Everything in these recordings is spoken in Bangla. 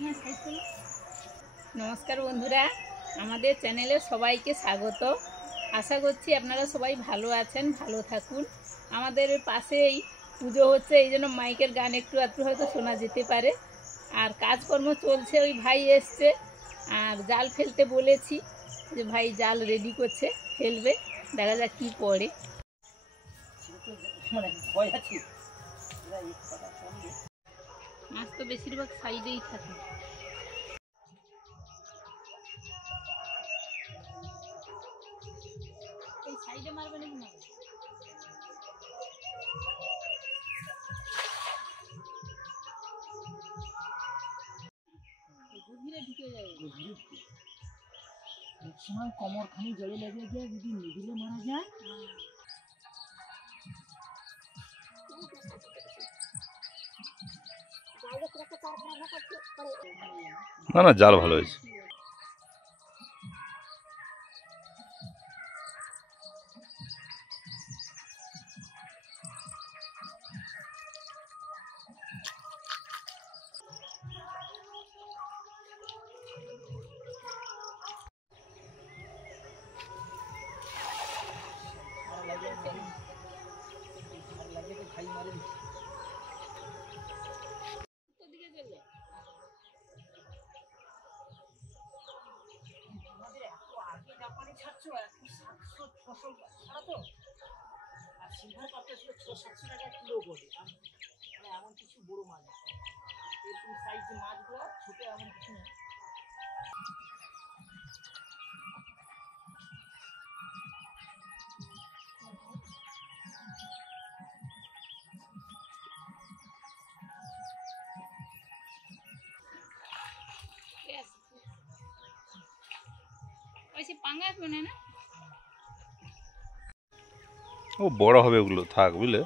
नमस्कार बंधुरा आमादेर चैनेले सबाइके स्वागत। आशा करছি আপনারা সবাই ভালো আছেন, ভালো থাকুন। আমাদের পাশেই পুজো হচ্ছে, এই জন্য মাইকের গান একটু একটু হয়তো শোনা যেতে পারে। আর কাজকর্ম চলছে, ওই ভাই এসছে আর জাল ফেলতে বলেছি, যে ভাই জাল রেডি করছে, ফেলবে, দেখা যাক কি পড়ে। মাছ তো বেশিরভাগ সাইডেই থাকে। এই সাইডে মারবে নাকি না? গভীরে ঢুকে যাবে, এক সময় কোমর খানি জড়ে লেগে গিয়ে যদি মিডিলে মারা যায়। না না, জাল ভালো হয়েছে। সিলভার কাপটা ছিল 600-700 টাকা কিলো করে, এমন কিছু বড় মাছ এরকম সাইজের মাছগুলো ছোট এমন কিছু নেই। ওইসে পাঙ্গাস বানায় না, ও বড় হবে, ওগুলো থাক, বুঝলে।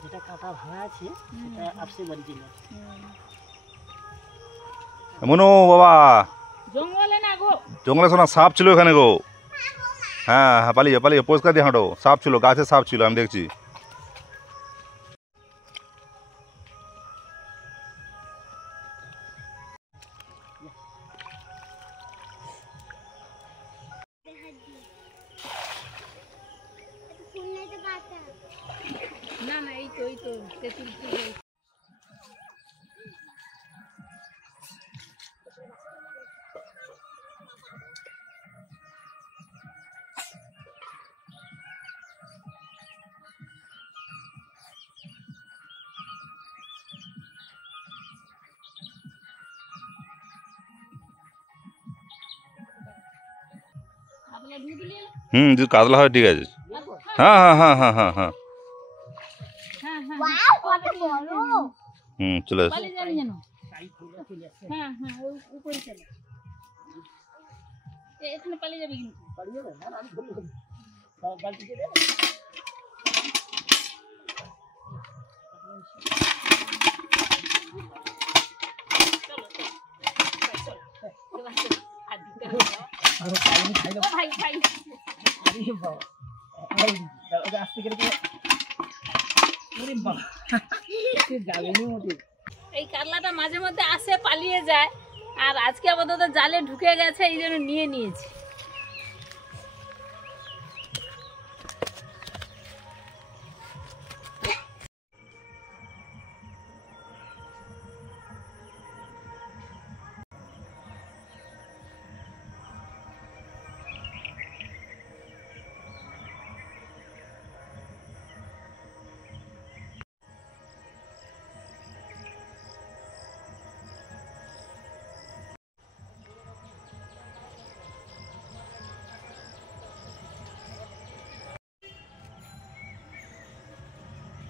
যেটা কাটা ভাঙা আছে সেটা আপসে বাড়ি চলে যাচ্ছে। মনো বাবা, জঙ্গলে না গো, জঙ্গলে শোনা সাপ ছিল এখানে গো। হ্যাঁ হ্যাঁ, পালিয়ে পালিয়ে পরিষ্কার দিয়ে হাঁটো। সাপ ছিল, গাছে সাপ ছিল, আমি দেখছি। না না, এই তো তেঁতুল ফুল। যদি কাতলা হয় ঠিক আছে। হ্যাঁ হ্যাঁ হ্যাঁ হ্যাঁ হ্যাঁ হ্যাঁ চলে আসো। হ্যাঁ হ্যাঁ, ওই উপরে চলে এখানে পালিয়ে যাবে, কিন্তু পালিয়ে যাবে না, আমি ধরে নেব। বালতি দিয়ে দে। এই কাতলাটা মাঝে মধ্যে আসে, পালিয়ে যায়, আর আজকে আপাতত জালে ঢুকে গেছে, এই জন্য নিয়ে নিয়েছি।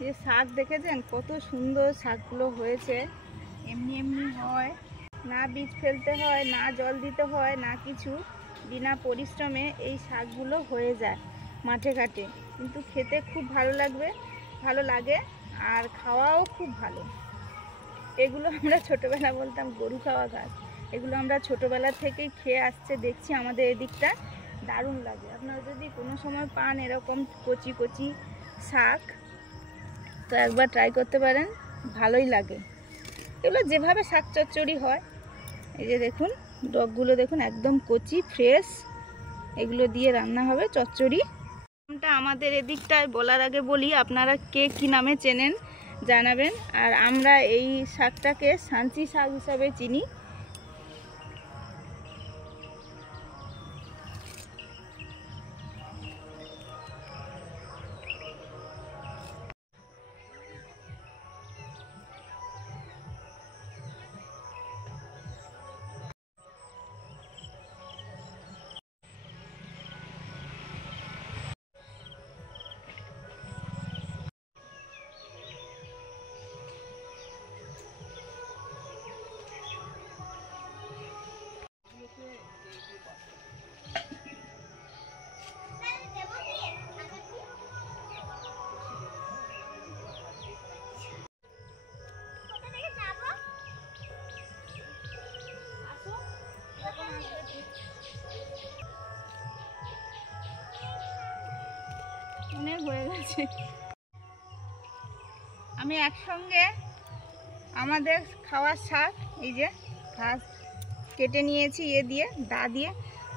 এই শাক দেখেছেন কত সুন্দর শাকগুলো হয়েছে, এমনি এমনি হয় না, বীজ ফেলতে হয় না, জল দিতে হয় না, কিছু বিনা পরিশ্রমে এই শাকগুলো হয়ে যায় মাঠে ঘাটে। কিন্তু খেতে খুব ভালো লাগে আর খাওয়াও খুব ভালো। এগুলো আমরা ছোটোবেলা বলতাম গরু খাওয়া গাছ, এগুলো আমরা ছোটোবেলা থেকেই খেয়ে আসছে, দেখছি আমাদের এদিকটা দারুণ লাগে। আপনারা যদি কোনো সময় পান এরকম কচি কচি শাক, তো একবার ট্রাই করতে পারেন, ভালোই লাগে। এগুলো যেভাবে শাক চচ্চড়ি হয়, এই যে দেখুন ডগগুলো দেখুন একদম কচি ফ্রেশ, এগুলো দিয়ে রান্না হবে চচ্চড়ি। নামটা আমাদের এদিকটায় বলার আগে বলি, আপনারা কে কী নামে চেনেন জানাবেন। আর আমরা এই শাকটাকে সাঞ্চি শাক হিসাবে চিনি। অনেক হয়ে গেছে। আমি একসঙ্গে আমাদের খাওয়ার শাক, এই যে ঘাস কেটে নিয়েছি দিয়ে দা দিয়ে,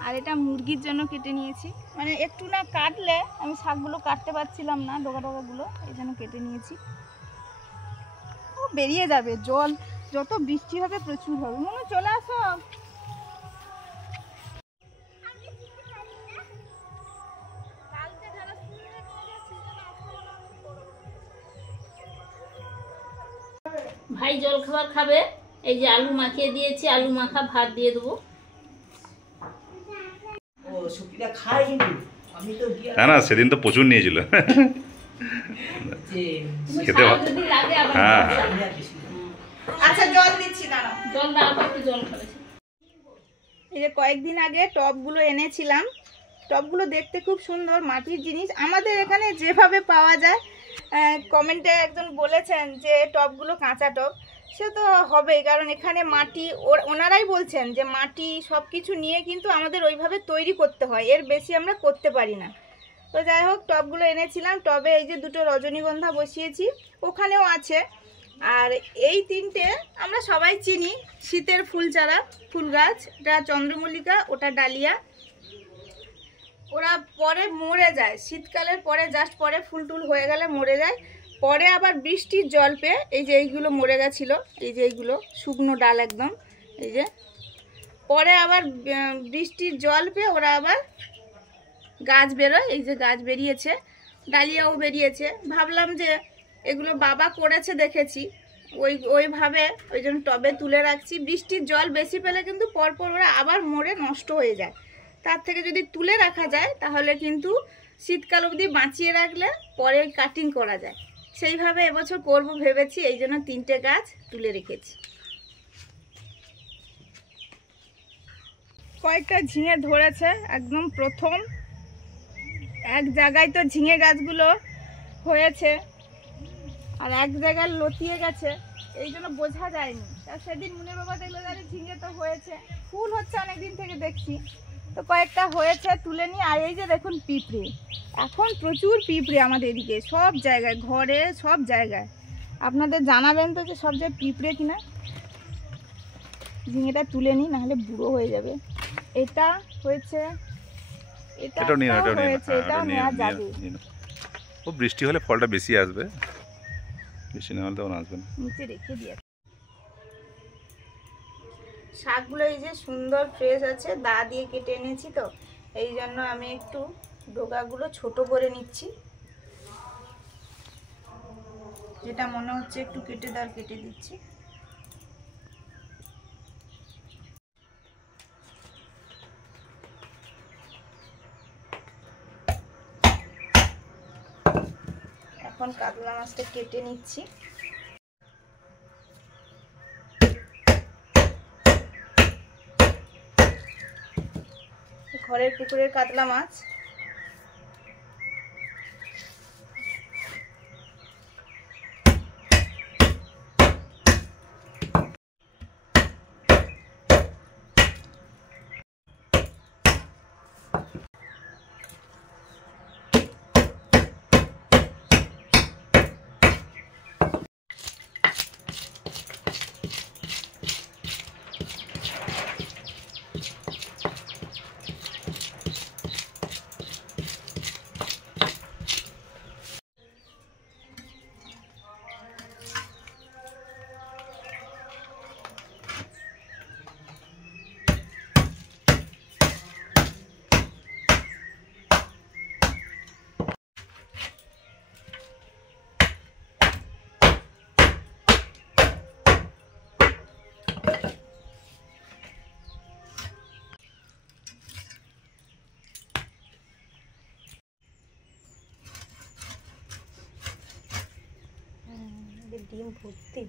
আর এটা মুরগির জন্য কেটে নিয়েছি। মানে একটু না কাটলে আমি শাকগুলো কাটতে পারছিলাম না, ডোকাগুলো, এই জন্য কেটে নিয়েছি। ও বেরিয়ে যাবে, জল যত বৃষ্টি হবে প্রচুর হবে। মনে চলে আসো। ভাই জল খাবার খাবে, এই যে আলু মাখিয়ে দিয়েছি, আলু মাখা ভাত দিয়ে দেবো। ও সুপিটা খায় কিন্তু আমি তো গিয়ে না না, সেদিন তো প্রচুর নিয়েছিল। যে খেতে যদি লাগে আবার হ্যাঁ আচ্ছা জল দিচ্ছি, দাঁড়াও। জল দাও, একটু জল খাবে। এই যে কয়েকদিন আগে টবগুলো এনেছিলাম, টবগুলো দেখতে খুব সুন্দর, মাটির জিনিস। আমাদের এখানে যেভাবে পাওয়া যায়, কমেন্টে একজন বলেছেন যে টবগুলো কাঁচা টব, সে তো হবেই, কারণ এখানে মাটি, ওনারাই বলছেন যে মাটি সব কিছু নিয়ে কিন্তু আমাদের ওইভাবে তৈরি করতে হয়, এর বেশি আমরা করতে পারি না। তো যাই হোক, টবগুলো এনেছিলাম। টবে এই যে দুটো রজনীগন্ধা বসিয়েছি, ওখানেও আছে। আর এই তিনটে আমরা সবাই চিনি, শীতের ফুল চারা, ফুল গাছ। এটা চন্দ্রমল্লিকা, ওটা ডালিয়া। ওরা পরে মরে যায়, শীতকালের পরে জাস্ট পরে ফুল টুল হয়ে গেলে মরে যায়। পরে আবার বৃষ্টির জল পেয়ে, এই যে এইগুলো মরে গেছিলো, এই যে এইগুলো শুকনো ডাল একদম, এই যে পরে আবার বৃষ্টির জল পেয়ে ওরা আবার গাছ বেরোয়। এই যে গাছ বেরিয়েছে, ডালিয়াও বেরিয়েছে। ভাবলাম যে এগুলো বাবা করেছে দেখেছি, ওইভাবে ওই জন্য টবে তুলে রাখছি। বৃষ্টির জল বেশি পেলে কিন্তু পরপর ওরা আবার মরে নষ্ট হয়ে যায়। তার থেকে যদি তুলে রাখা যায় তাহলে কিন্তু শীতকাল অবধি বাঁচিয়ে রাখলে পরে কাটিং করা যায়। সেইভাবে এবছর করব ভেবেছি, এই জন্য তিনটে গাছ তুলে রেখেছি। কয়েকটা ঝিঙে ধরেছে একদম প্রথম, এক জায়গায় তো ঝিঙে গাছগুলো হয়েছে আর এক জায়গায় লতিয়ে গেছে, এই জন্য বোঝা যায়নি। তা সেদিন মুনের বাবা দেখলো যে ঝিঙে তো হয়েছে, ফুল হচ্ছে অনেকদিন থেকে দেখছি, তো কয়েকটা হয়েছে তুলে নিই। আর এই যে দেখুন পিঁপড়ে, এখন প্রচুর পিঁপড়ে আমাদের এদিকে, সব জায়গায়, ঘরে সব জায়গায়। আপনাদের জানাবেন তো যে সব জায়গায় পিঁপড়ে কিনা। ঝিঙেটা তুলে নিই, নাহলে বুড়ো হয়ে যাবে। এটা হয়েছে, এটাও নিয়ে নাও, হয়েছে, এটাও নেওয়া যাবে। ও বৃষ্টি হলে ফলটা বেশি আসবে, বেশি না হলে তখন আসবে না। নিচে রেখে দিয়ে শাকগুলো এই যে সুন্দর ফ্রেশ আছে, দা দিয়ে কেটে এনেছি, তো এই জন্য আমি একটু ডোকাগুলো ছোট করে নিচ্ছি। যেটা মনে হচ্ছে একটু কেটে কেটে দিচ্ছি। এখন কাতলা মাছটা কেটে নিচ্ছি। ঘরের পুকুরের কাতলা মাছ। ডিম ভর্তি।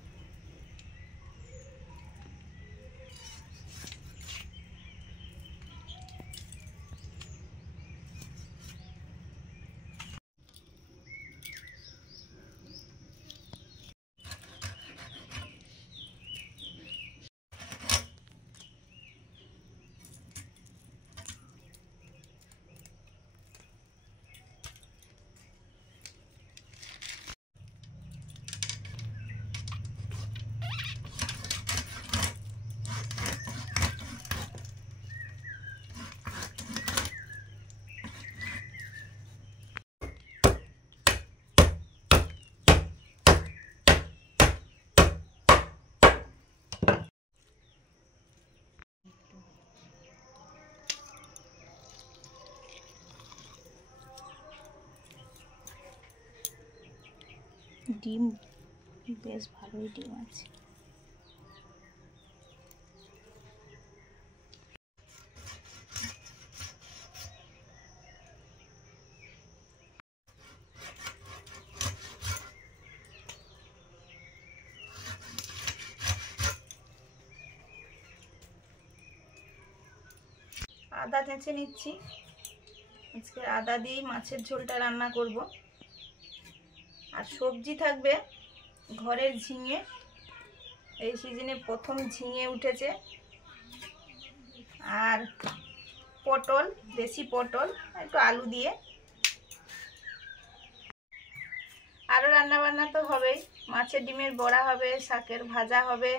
ডিম বেশ ভালোই ডিম আছে। আদা চেঁচে নিচ্ছি। আজকে আদা দিয়েই মাছের ঝোলটা রান্না করব। আর সবজি থাকবে ঘরের ঝিঙে, এই সিজনে প্রথম ঝিঙে উঠেছে, আর পটল, দেশি পটল, একটু আলু দিয়ে। আরও রান্নাবান্না তো হবেই, মাছের ডিমের বড়া হবে, শাকের ভাজা হবে,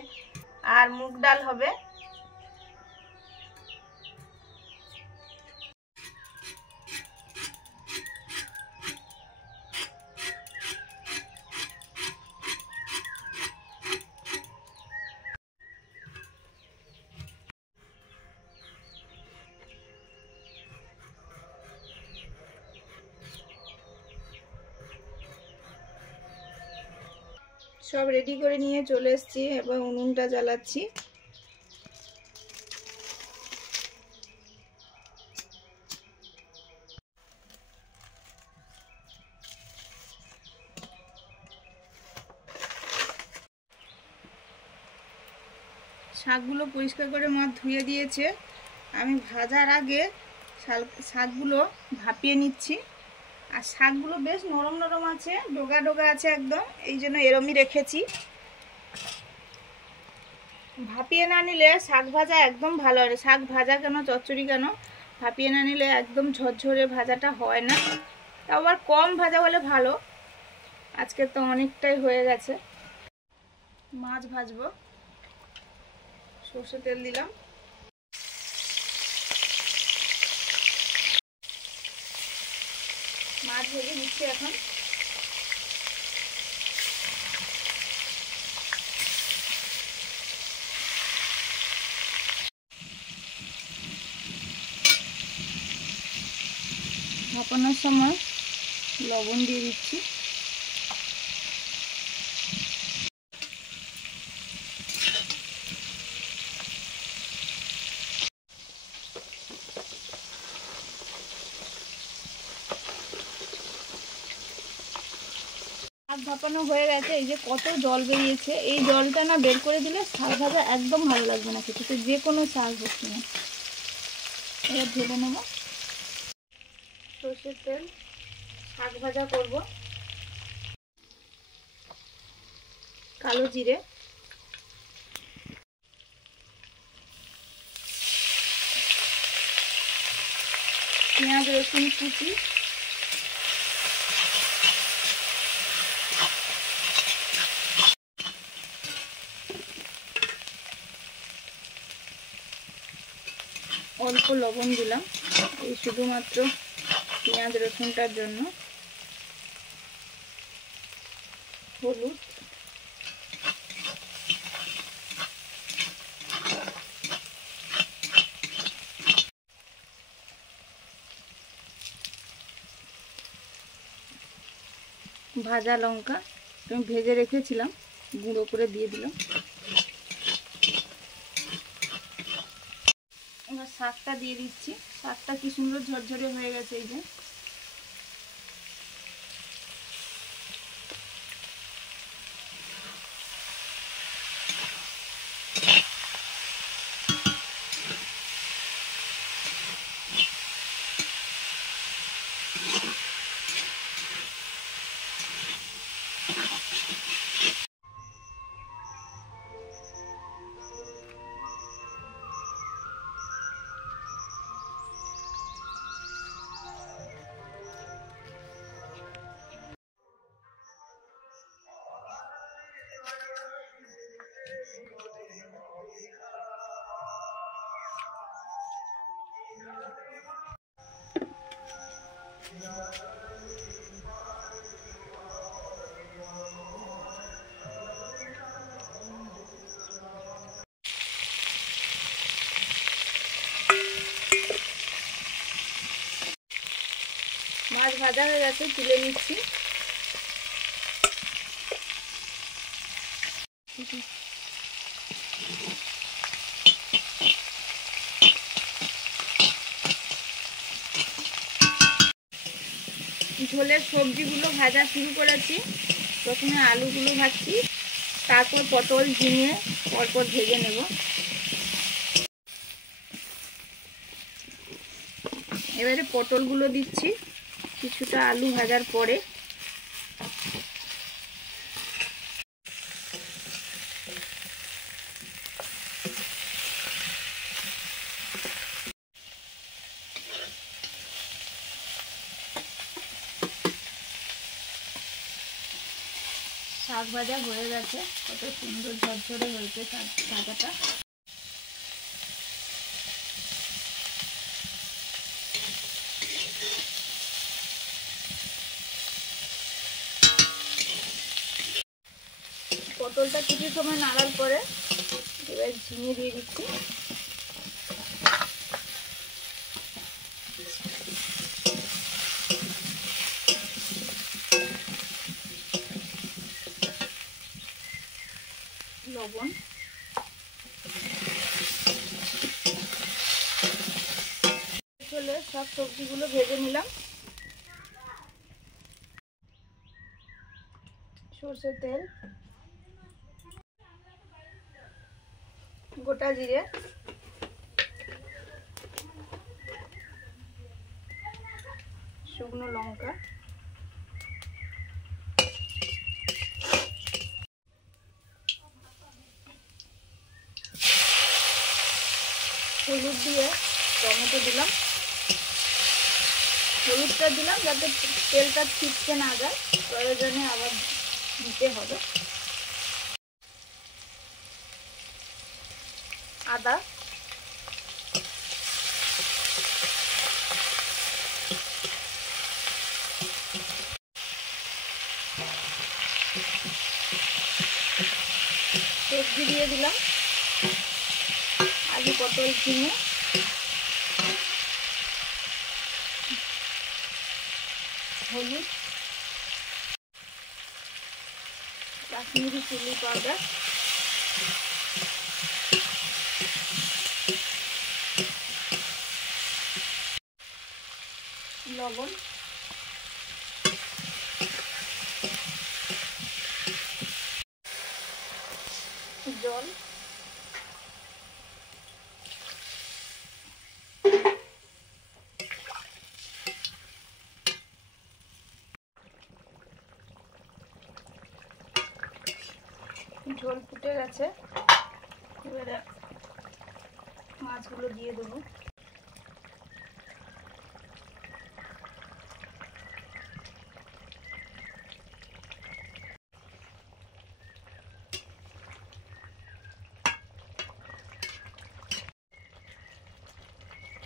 আর মুগ ডাল হবে। সব রেডি করে নিয়ে চলে এসেছি, এবার উনুনটা জ্বালাচ্ছি। শাকগুলো পরিষ্কার করে মা ধুয়ে দিয়েছে। আমি ভাজার আগে শাকগুলো ভাপিয়ে নিচ্ছি। আর শাকগুলো বেশ নরম নরম আছে, ডোগা ডোগা আছে একদম, এই জন্য এরমই রেখেছি। ভাপিয়ে না নিলে শাক ভাজা একদম ভালো হয় না। শাক ভাজা কেন, চচ্চড়ি কেন, ভাপিয়ে না নিলে একদম ঝরঝরে ভাজাটা হয় না। তাও আবার কম ভাজা হলে ভালো। আজকে তো অনেকটাই হয়ে গেছে। মাছ ভাজবো, সর্ষে তেল দিলাম। মাছ ভেজে দিচ্ছি এখন। ভাপানোর সময় লবণ দিয়ে দিচ্ছি। শাক ভাপানো হয়ে গেছে, এই যে কত জল বেরিয়েছে। এই জলটা না বের করে দিলে শাক ভাজা একদম ভালো লাগবে না খেতে, যে কোনো শাক হচ্ছে না। এবার ঢেলে নেব। সর্ষের তেল, শাক ভাজা করব। কালো জিরে, পেঁয়াজ রসুন কুচি, অল্প লবণ দিলাম, এই শুধুমাত্র পেঁয়াজ রসুনটার জন্য। হলুদ, ভাজা লঙ্কা আমি ভেজে রেখেছিলাম, গুঁড়ো করে দিয়ে দিলাম। এবার শাকটা দিয়ে দিচ্ছি। শাকটা কি সুন্দর ঝরঝরে হয়ে গেছে, এই যে। মাছ ভাজা হয়ে গেছে, তুলে নিচ্ছি। ঝোলের সবজিগুলো ভাজা শুরু করেছি। প্রথমে আলুগুলো ভাজছি, তারপর পটল ঝিঙে পরপর ভেজে নেব। এবারে পটলগুলো দিচ্ছি কিছুটা আলু ভাজার পরে। শাক ভাজা হয়ে গেছে, কত সুন্দর ঝরঝরে হয়েছে শাক ভাজাটা। পটলটা কিছু সময় নাড়ার পরে এবার ঝিঙে দিয়ে দিচ্ছি। লবণ, চলে সব সবজিগুলো ভেজে নিলাম। সরষের তেল, গোটা জিরে, শুকনো লঙ্কা, হলুদ দিয়ে টমেটো দিলাম। হলুদটা দিলাম যাতে তেলটা ছিটকে না যায়, প্রয়োজনে আবার দিতে হবে। আদা, সবজি দিয়ে দিলাম, আলু পটল ঝিঙে, হলুদ, কাশ্মীরি চিলি পাউডার, লবণ, জল, ঝোল ফুটে গেছে। এবারে মাছগুলো দিয়ে দেবো।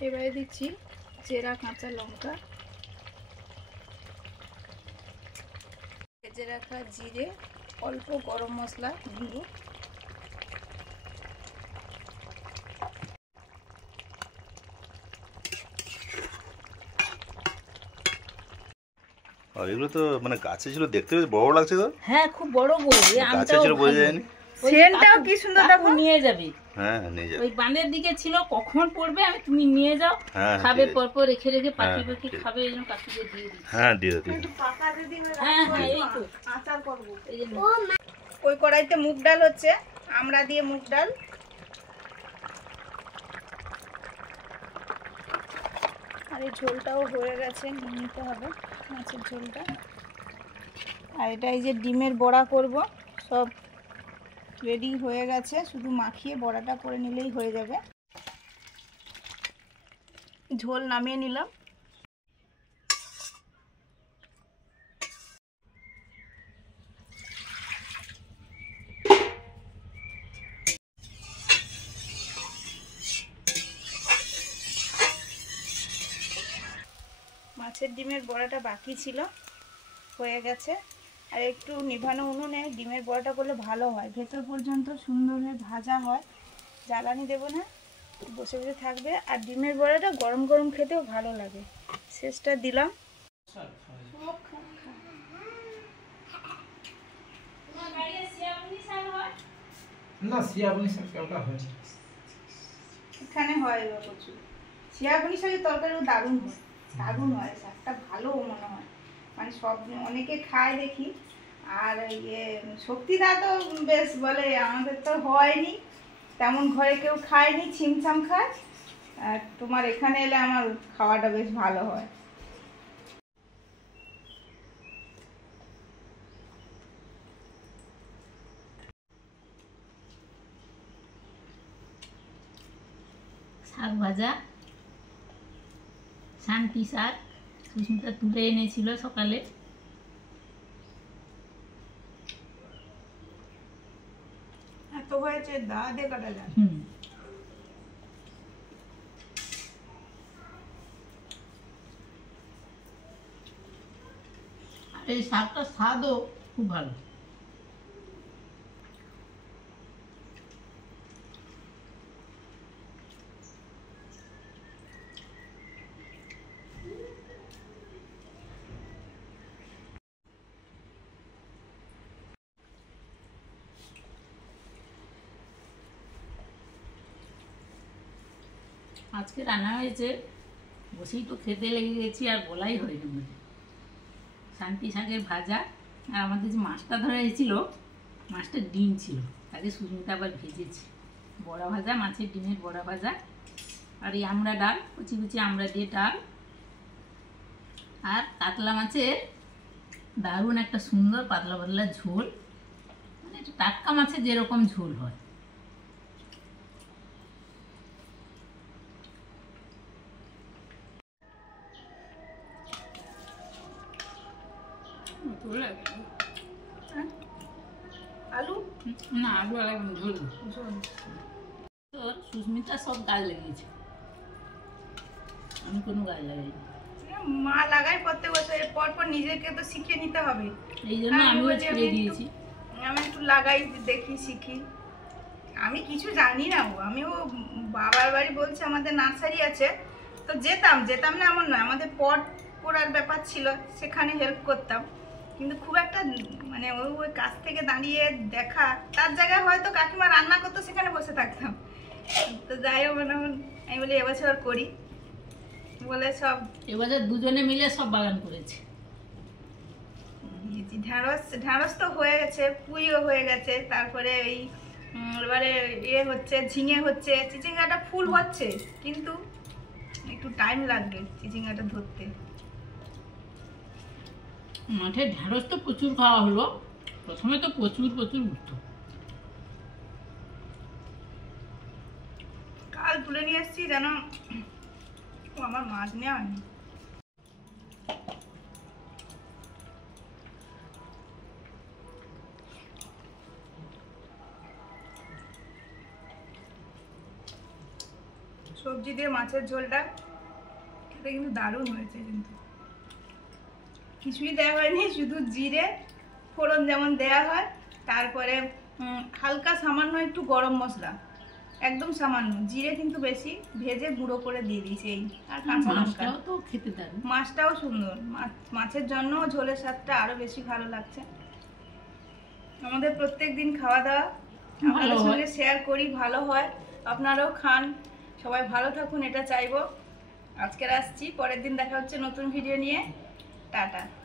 এবারে দিচ্ছি চেরা কাঁচা লঙ্কা, ভেজে রাখা জিরে, অল্প গরম মশলা গুঁড়ো, আর এগুলো তো মানে গাছে ছিল, দেখতে বেশ বড় লাগছে তো। হ্যাঁ খুব বড় গো, এই গাছে আমটাও ছিল বোঝা ভালো। যায়নি। ওই সেন্টটাও কি সুন্দর কাকু দেখো। নিয়ে যাবে, হ্যাঁ নিয়ে যাবে। ওই বাঁধের দিকে ছিল, কখন পড়বে আমি তুমি নিয়ে যাও, হ্যাঁ খাবে ঠিক আছে। পরপর রেখে রেখে পাখি হ্যাঁ, পাখি ঠিক। খাবে, এই জন্য কাকুকে দিয়ে দিই। হ্যাঁ দিয়ে দাও, দিয়ে দাও। একটু পাকা যদি হয়ে হ্যাঁ হ্যাঁ এই তো আচার করবো। এই জন্য। ওই কড়াইতে মুগ ডাল হচ্ছে, আমরা দিয়ে মুগ ডাল। আর এই ঝোলটাও হয়ে গেছে, নিয়ে নিতে হবে মাছের ঝোলটা। আর এটা এই যে ডিমের বড়া করব, সব রেডি হয়ে গেছে, শুধু মাখিয়ে বড়াটা করে নিলেই হয়ে যাবে। ঝোল নামিয়ে নিলাম। মাছ মাছের ডিমের বড়াটা বাকি ছিল, হয়ে গেছে। আর একটু নিভানো উনুনে ডিমের বড়াটা করলে ভালো হয়, ভেতর পর্যন্ত সুন্দরভাবে ভাজা হয়, জ্বালানি দেবো না, বসে বসে থাকবে। আর ডিমের বড়াটা গরম গরম খেতেও ভালো লাগে। শেষটা দিলাম। না সিয়াবনি শাক ওটা হয় এখানে হয় এবার প্রচুর শিয়াবনি শাকের তরকারিও দারুণ হয়, দারুণ হয়, শাকটা ভালো মনে হয়, মানে সব অনেকে খায় দেখি। আর ইয়ে শক্তিদা তো বেশ বলে, আমাদের তো হয়নি তেমন, ঘরে কেউ খায়নি, ছিমছাম খায়। আর তোমার এখানে এলে আমার খাওয়াটা বেশ ভালো হয়। শাক ভাজা, শান্তি শাক সুস্মিতা তুলে এনেছিল সকালে। এত হয়েছে দা দিয়ে কাটা যায়। আর এই শাকটার স্বাদও খুব ভালো। আজকে রান্না হয়েছে, বসেই তো খেতে লেগে গেছি আর বলাই হয়নি আমাদের। শান্তি শাকের ভাজা, আর আমাদের যে মাছটা ধরা হয়েছিল, মাছটা ডিম ছিল, তাকে সুস্মিতা আবার ভেজেছে। বড়া ভাজা, মাছের ডিমের বড়া ভাজা, আর এই আমড়া ডাল, কুচি কুচি আমড়া দিয়ে ডাল, আর কাতলা মাছের দারুণ একটা সুন্দর পাতলা পাতলা ঝোল, মানে একটু টাটকা মাছের যেরকম ঝোল হয়। আলু না, আলু আলাদা ঝোল। ঝোল। তো সুস্মিতা সব গাছ লাগিয়েছে, আমি কোনো গাছ লাগাইনি। মা লাগাই প্রত্যেক বছর, পর পর নিজেকে তো শিখিয়ে নিতে হবে। এই জন্য আমি আমিও বলি ছেড়ে আমি দিয়েছি। আমি একটু লাগাই, দেখি, শিখি। আমি কিছু জানি না, আমিও বাবার বাড়ি বলছে আমাদের নার্সারি আছে, তো যেতাম না এমন নয়, আমাদের পট করার ব্যাপার ছিল, সেখানে হেল্প করতাম, কিন্তু খুব একটা মানে ওই কাছ থেকে দাঁড়িয়ে দেখা, তার জায়গায় হয়তো কাকিমা রান্না করতো, সেখানে বসে থাকতাম। তো যাই হোক, আমি বলি এবছর করি বলে সব এবছর দুজনে মিলে সব বাগান করেছে। ঢ্যাঁড়স তো হয়ে গেছে, পুঁইও হয়ে গেছে, তারপরে এই এবারে হচ্ছে, ঝিঙে হচ্ছে, চিচিঙ্গাটা ফুল হচ্ছে, কিন্তু একটু টাইম লাগবে চিচিঙ্গাটা ধরতে। মাঠে ঢ্যাঁড়স তো প্রচুর খাওয়া হলো, প্রথমে তো প্রচুর প্রচুর উঠতো। কাল তুলে নিয়ে এসেছি, যেন আমার মাছ নেওয়া হয়নি। সবজি দিয়ে মাছের ঝোলটা খেতে কিন্তু দারুণ হয়েছে, কিন্তু কিছুই দেওয়া হয়নি, শুধু জিরে ফোড়ন যেমন দেওয়া হয়, তারপরে হালকা সামান্য একটু গরম মশলা, একদম সামান্য, জিরে কিন্তু বেশি ভেজে গুঁড়ো করে দিয়ে দিয়েছি, এই আর কাঁচা লঙ্কা। মাছটাও তো খেতে দারুণ। মাছটাও সুন্দর, মাছের জন্য ঝোলের স্বাদটা আরো বেশি ভালো লাগছে। আমাদের প্রত্যেক দিন খাওয়া দাওয়া আপনাদের সঙ্গে শেয়ার করি, ভালো হয়, আপনারাও খান, সবাই ভালো থাকুন, এটা চাইবো। আজকে আসছি, পরের দিন দেখা হচ্ছে নতুন ভিডিও নিয়ে। টাটা।